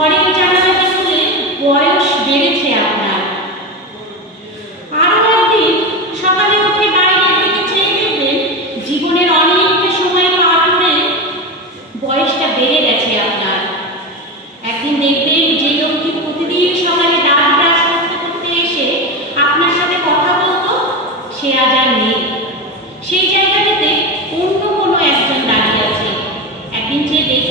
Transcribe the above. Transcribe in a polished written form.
ঘরের জানালাটা খুলে বয়স বেড়েছে আপনার। আরও একদিন সকালে উঠে বাইরের দিকে চেয়ে দেখবেন জীবনের অনেকটা সময় পার করে বয়সটা বেড়ে গেছে আপনার। একদিন দেখবেন যে লোকটি প্রতিদিন সকালে দাঁত ব্রাশ করতে করতে এসে আপনার সাথে কথা বলতো, সে আজ আর নেই। সেই জায়গাটিতে অন্য কোনো একজন দাঁড়িয়ে আছে। একদিন যে দেখে